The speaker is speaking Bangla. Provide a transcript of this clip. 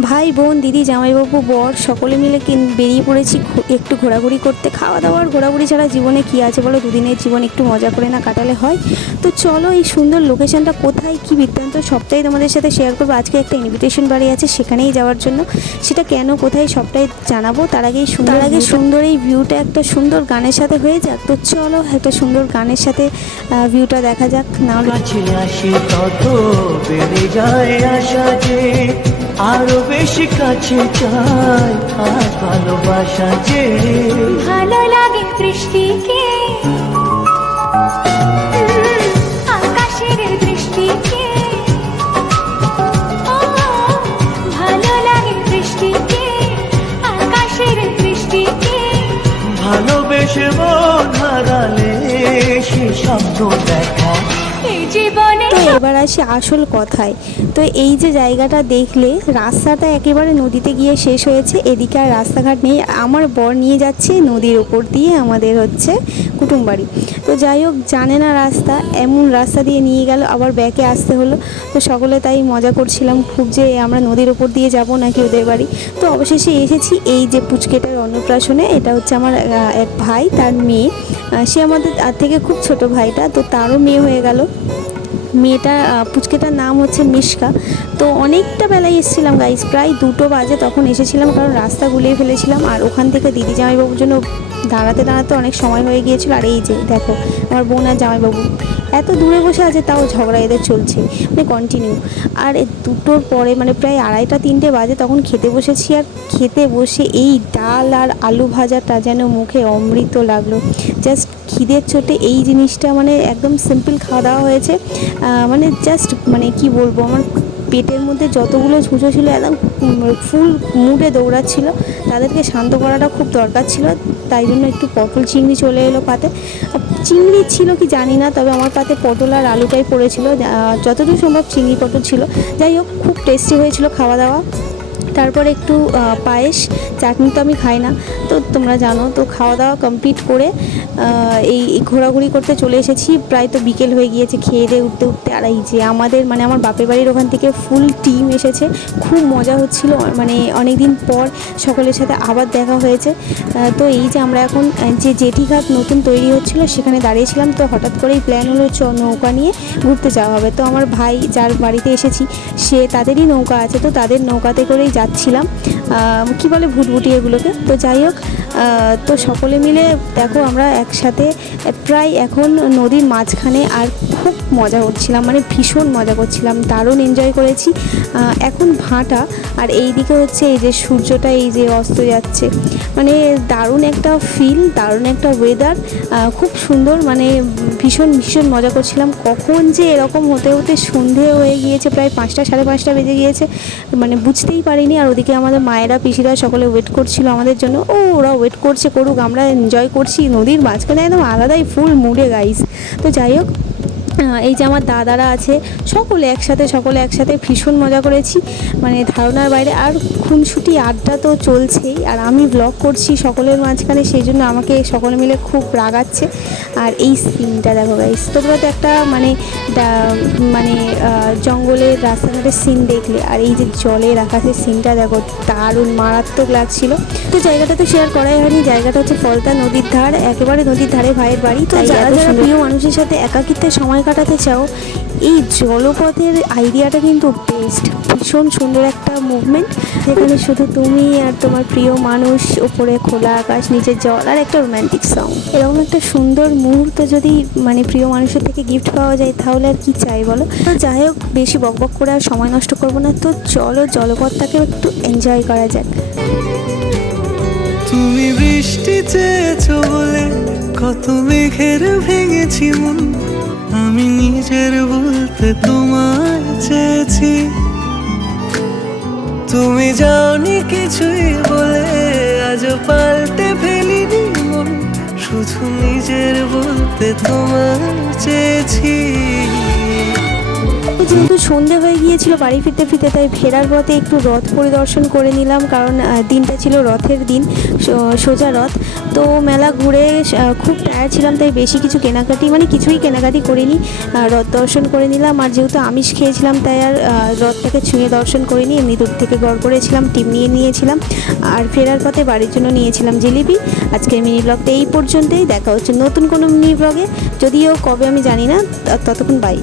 ভাই বোন দিদি জামাইবাবু বর সকলে মিলে কিন- বেরিয়ে পড়েছি একটু ঘোরাঘুরি করতে। খাওয়া দাওয়ার ঘোরাঘুরি ছাড়া জীবনে কি আছে বলো? দুদিনের জীবন একটু মজা করে না কাটালে হয়। তো চলো এই সুন্দর লোকেশনটা কোথায় কি বৃত্তান্ত সবটাই তোমাদের সাথে শেয়ার করব। আজকে একটা ইনভিটেশন বাড়ি আছে সেখানেই যাওয়ার জন্য। সেটা কেন কোথায় সবটাই জানাব। তার আগেই সুন্দর আগে সুন্দর এই ভিউটা একটা সুন্দর গানের সাথে হয়ে যাক। তো চলো একটা সুন্দর গানের সাথে ভিউটা দেখা যাক। না যায় আরও বেশি কাছে চাই আজ ভালোবাসা যে ভালো লাগে দৃষ্টিকে আকাশের দৃষ্টিকে ভালো লাগে দৃষ্টিকে আকাশের দৃষ্টিকে ভালোবেসে মন হারালে সে শব্দ এবার আসি আসল কথায়। তো এই যে জায়গাটা দেখলে, রাস্তাটা একেবারে নদীতে গিয়ে শেষ হয়েছে। এদিকে আর রাস্তাঘাট নেই। আমার বর নিয়ে যাচ্ছে নদীর ওপর দিয়ে আমাদের হচ্ছে কুটুমবাড়ি তো যাই হোক, জানে না রাস্তা, এমন রাস্তা দিয়ে নিয়ে গেল, আবার ব্যাকে আসতে হলো। তো সকলে তাই মজা করছিলাম খুব যে আমরা নদীর ওপর দিয়ে যাব নাকি ওদের বাড়ি। তো অবশেষে এসেছি এই যে পুচকেটার অন্নপ্রাশনে। এটা হচ্ছে আমার এক ভাই, তার মেয়ে। সে আমাদের, তার থেকে খুব ছোট ভাইটা, তো তারও মেয়ে হয়ে গেল। মেয়েটা পুচকেটার নাম হচ্ছে মিশকা। তো অনেকটা বেলায় এসেছিলাম গাইজ প্রায় দুটো বাজে তখন এসেছিলাম, কারণ রাস্তা গুলিয়ে ফেলেছিলাম। আর ওখান থেকে দিদি জামাইবাবুর জন্য দাঁড়াতে দাঁড়াতে অনেক সময় হয়ে গিয়েছিল। আর এই যে, দেখো, আমার বোন আর জামাইবাবু। এত দূরে বসে আছে তাও ঝগড়া এদের চলছে। মানে কন্টিনিউ আর দুটোর পরে মানে প্রায় আড়াইটা, তিনটে বাজে তখন খেতে বসেছি আর খেতে বসে এই ডাল আর আলু ভাজাটা যেন মুখে অমৃত লাগল। জাস্ট খিদের চোটে এই জিনিসটা মানে একদম সিম্পল খাওয়া দাওয়া হয়েছে। মানে জাস্ট মানে কি বলব, আমার পেটের মধ্যে যতগুলো ঝুঁচো ছিল, একদম ফুল মুডে দৌড়াচ্ছিল। তাদেরকে শান্ত করাটা খুব দরকার ছিল, তাই জন্য একটু পটল চিংড়ি চলে এলো পাতে। চিংড়ি ছিল কি জানি না, তবে আমার পাতে পটল আর আলুটাই পড়েছিল। যতদূর সম্ভব চিংড়ি পটল ছিল। যাই হোক, খুব টেস্টি হয়েছিল খাওয়া দাওয়া। তারপরে একটু পায়েস, চাটনি তো আমি খাই না। তো তোমরা জানো, তো খাওয়া দাওয়া কমপ্লিট করে এই ঘোরাঘুরি করতে চলে এসেছি। প্রায় তো বিকেল হয়ে গিয়েছে, খেয়ে দিয়ে উঠতে উঠতে আর এই যে আমাদের মানে আমার বাপের বাড়ির ওখান থেকে ফুল টিম এসেছে। খুব মজা হচ্ছিল মানে অনেক দিন পর সকলের সাথে আবার দেখা হয়েছে। তো এই যে আমরা এখন যে জেঠিঘাট নতুন তৈরি হচ্ছিল, সেখানে দাঁড়িয়েছিলাম। তো হঠাৎ করেই প্ল্যান হলো চ, নৌকা নিয়ে ঘুরতে যাওয়া হবে। তো আমার ভাই, যার বাড়িতে এসেছি, সে তাদেরই নৌকা আছে। তো তাদের নৌকাতে করেই যাচ্ছিলাম। কি বলে ভুটভুটি এগুলোকে? তো যাই হোক তো সকলে মিলে দেখো আমরা একসাথে প্রায় এখন নদীর মাঝখানে আর খুব মজা করছিলাম মানে ভীষণ মজা করছিলাম, দারুণ এনজয় করেছি। এখন ভাটা আর এই দিকে হচ্ছে এই যে সূর্যটা এই যে অস্ত যাচ্ছে মানে দারুণ একটা ফিল দারুণ একটা ওয়েদার খুব সুন্দর মানে ভীষণ ভীষণ মজা করছিলাম। কখন যে এরকম হতে হতে সন্ধে হয়ে গিয়েছে, প্রায় পাঁচটা, সাড়ে পাঁচটা বেজে গিয়েছে মানে বুঝতেই পারিনি। আর ওদিকে আমাদের মায়েরা, পিসিরা সকলে ওয়েট করছিল আমাদের জন্য, ও ওরা ওয়েট করছে, করুক, আমরা এনজয় করছি, নদীর মাঝখানে একদম আলাদাই ফুল মুডে গাইস তো যাই হোক এই যে আমার দাদারা আছে সকলে একসাথে সকলে একসাথে ভীষণ মজা করেছি। মানে ধারণার বাইরে আর খুনসুটি আড্ডা তো চলছেই আর আমি ব্লগ করছি সকলের মাঝখানে সেই জন্য আমাকে সকলে মিলে খুব রাগাচ্ছে। আর এই সিনটা দেখো গাইস তোমরা তো একটা মানে মানে জঙ্গলের রাস্তাঘাটের সিন দেখলে আর এই যে জলের আকাশের সিনটা দেখো দারুণ মারাত্মক লাগছিল। তো জায়গাটা তো শেয়ার করাই হয়নি জায়গাটা হচ্ছে ফলতা নদীর ধার একেবারে নদীর ধারে ভাইয়ের বাড়ি। তো যারা যারা প্রিয় মানুষের সাথে একাকিত্বে সময় কাটাতে চাও, এই জলপথের আইডিয়াটা কিন্তু বেস্ট ভীষণ সুন্দর একটা মুভমেন্ট যেখানে শুধু তুমি আর তোমার প্রিয় মানুষ ওপরে খোলা আকাশ, নিচে জল আর একটা রোম্যান্টিক সং এরকম একটা সুন্দর মুহূর্ত যদি মানে প্রিয় মানুষের থেকে গিফট পাওয়া যায়, তাহলে আর কি চাই বলো? তো যাই হোক, বেশি বকবক করে আর সময় নষ্ট করব না। তো চলো জলপথটাকে একটু এনজয় করা যাক। তুমি বৃষ্টি চেয়েছো বলে কত মেঘের ভেঙেছি মন। আমি নিজের বলতে তোমায় চেয়েছি। তুমি যাওনি কিছুই বলে আজ পাল্টে ফেলিনি মন। শুধু নিজের বলতে তোমায় চেয়েছি। যেহেতু সন্ধে হয়ে গিয়েছিল, বাড়ি ফিরতে ফিরতে তাই ফেরার পথে একটু রথ পরিদর্শন করে নিলাম, কারণ দিনটা ছিল রথের দিন সোজা রথ। তো মেলা ঘুরে খুব টায়ার ছিলাম, তাই বেশি কিছু কেনাকাটি মানে কিছুই কেনাকাটি করিনি রথ দর্শন করে নিলাম। আর যেহেতু আমিষ খেয়েছিলাম, তাই আর রথটাকে ছুঁয়ে দর্শন করিনি, এমনি দূর থেকে গড় করেছিলাম টিপ নিয়ে নিয়েছিলাম। আর ফেরার পথে বাড়ির জন্য নিয়েছিলাম জিলিপি। আজকের মিনি ব্লগটা এই পর্যন্তই, দেখা হচ্ছে নতুন কোনো মিনি ব্লগে। যদিও কবে আমি জানি না ততক্ষণ বাই